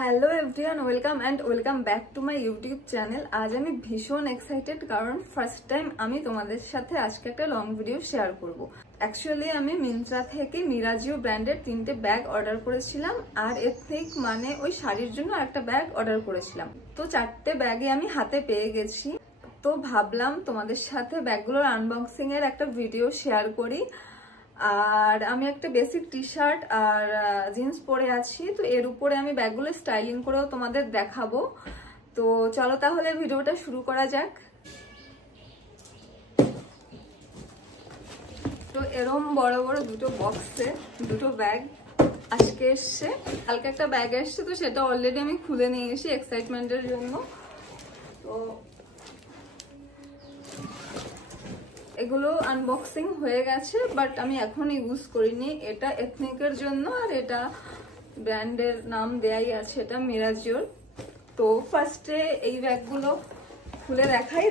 Hello everyone, welcome back to my YouTube channel. আজ আমি ভীষণ এক্সাইটেড, কারণ ফার্স্ট টাইম আমি তোমাদের সাথে আজকে একটা লং ভিডিও শেয়ার করব। অ্যাকচুয়ালি আমি মিন্ত্রা থেকে মিরাজিও ব্র্যান্ডের 3টে ব্যাগ অর্ডার করেছিলাম, আর এথনিক মানে ওই শাড়ির জন্য একটা ব্যাগ অর্ডার করেছিলাম। তো 4টে ব্যাগে আমি হাতে পেয়ে গেছি। তো ভাবলাম তোমাদের সাথে ব্যাগগুলোর আনবক্সিং এর একটা ভিডিও শেয়ার করি। আর আমি একটা বেসিক টি শার্ট আর জিন্স পরে আছি, তো এর উপরে আমি ব্যাগগুলো স্টাইলিং করেও তোমাদের দেখাবো। তো চলো তাহলে ভিডিওটা শুরু করা যাক। তো এরম বড় বড় দুটো বক্সে দুটো ব্যাগ আজকে এসছে। কালকে একটা ব্যাগ এসছে, তো সেটা অলরেডি আমি খুলে নিয়ে এসেছি এক্সাইটমেন্টের জন্য। তো এগুলো আনবক্সিং হয়ে গেছে, বাট আমি এখন ইউজ করিনি। এটা এথনিকের জন্য, আর এটা ব্র্যান্ডের নাম দেয়াই আছে, এটা মিরাজিওর। তো ফার্স্টে এই ব্যাগগুলো খুলে দেখাই।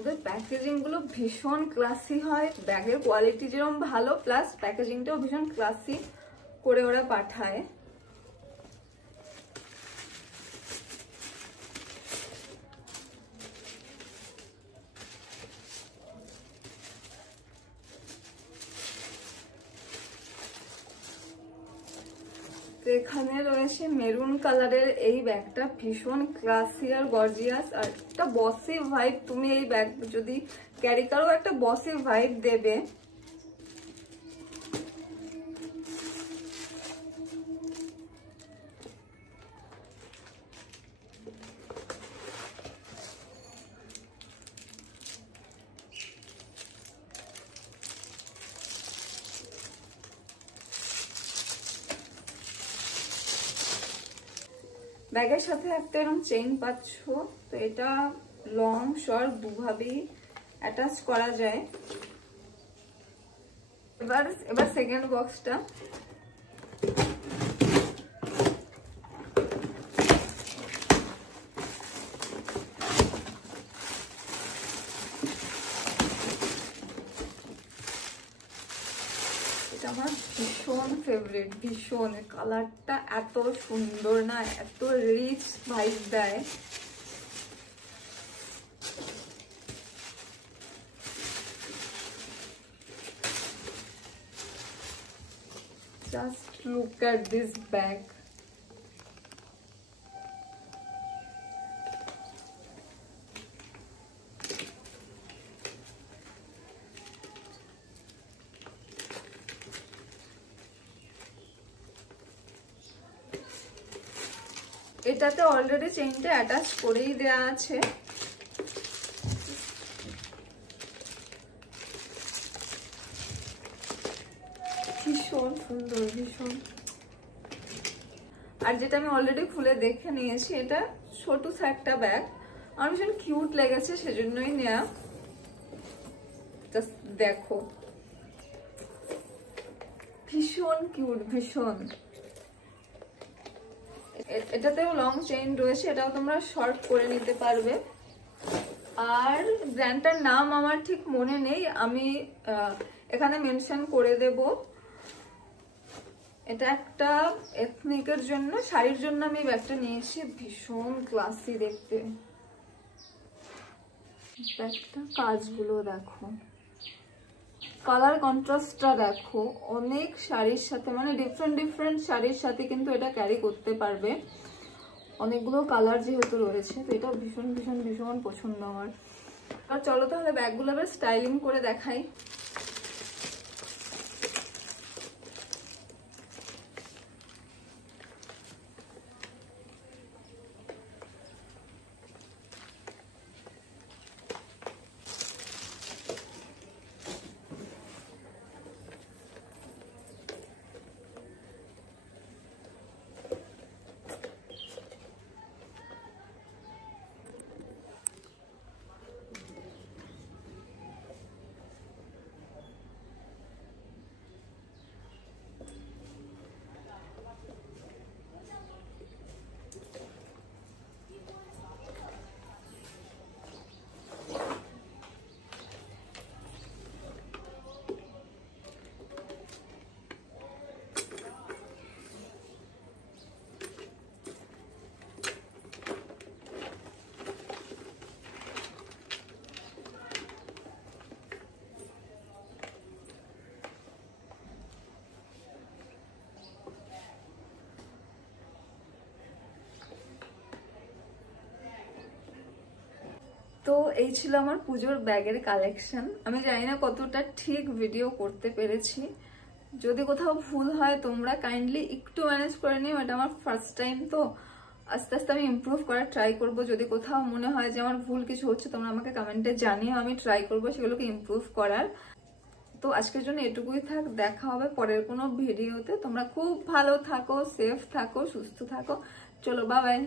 ওদের প্যাকেজিং গুলো ভীষণ ক্লাসি হয়, ব্যাগের কোয়ালিটি যেরকম ভালো, প্লাস প্যাকেজিংটাও ভীষণ ক্লাসি করে ওরা পাঠায়। এখানে রয়েছে মেরুন কালারের এই ব্যাগটা, ভীষণ ক্লাসি আর গর্জিয়াস, আর একটা বসি ভাইব। তুমি এই ব্যাগ যদি ক্যারি করো, একটা বসি ভাইব দেবে। ব্যাগের সাথে একটা এরকম চেইন পাচ্ছ। তো এটা লং শর্ট দুভাবেই অ্যাটাচ করা যায়। এবার সেকেন্ড বক্সটা। আমার ভীষণ ফেভারিট, ভীষণ। কালারটা এত সুন্দর না, এত রিচ ভাইব দেয়। Just look at this bag. এটাতে অলরেডি চেইনটা অ্যাটাচ করেই দেয়া আছে। ভীষণ সুন্দর, ভীষণ। আর যেটা আমি অলরেডি খুলে দেখে নিয়েছি, এটা ছোট একটা ব্যাগ, আমার ভীষণ কিউট লেগেছে, সেজন্যই নেয়া। জাস্ট দেখো, ভীষণ কিউট, ভীষণ। এটাতেও লং চেইন রয়েছে, এটাও তোমরা শর্ট করে নিতে পারবে। আর ব্র্যান্ডটার নাম আমার ঠিক মনে নেই, আমি এখানে মেনশন করে দেব। এটা একটা এথনিকের জন্য, শাড়ির জন্য আমি ব্যাগটা নিয়েছি। ভীষণ ক্লাসি দেখতে ব্যাগটা। কাজগুলো দেখো, কালার কন্ট্রাস্টটা দেখো, অনেক শাড়ির সাথে, মানে ডিফারেন্ট শাড়ির সাথে কিন্তু এটা ক্যারি করতে পারবে। অনেকগুলো কালার যেহেতু রয়েছে, তো এটা ভীষণ ভীষণ ভীষণ পছন্দ আমার। আর চলো তাহলে ব্যাগগুলো আবার স্টাইলিং করে দেখাই। তো এই ছিল আমার পুজোর ব্যাগের কালেকশন। আমি জানি না কতটা ঠিক ভিডিও করতে পেরেছি, যদি কোথাও ভুল হয় তোমরা কাইন্ডলি একটু ম্যানেজ করে নিও। এটা আমার ফার্স্ট টাইম, তো আস্তে আস্তে আমি ইমপ্রুভ করার ট্রাই করব। যদি কোথাও মনে হয় যে আমার ভুল কিছু হচ্ছে তোমরা আমাকে কমেন্টে জানিও, আমি ট্রাই করব সেগুলোকে ইমপ্রুভ করার। তো আজকের জন্য এটুকুই থাক, দেখা হবে পরের কোনো ভিডিওতে। তোমরা খুব ভালো থাকো, সেফ থাকো, সুস্থ থাকো। চলো বাই বাই।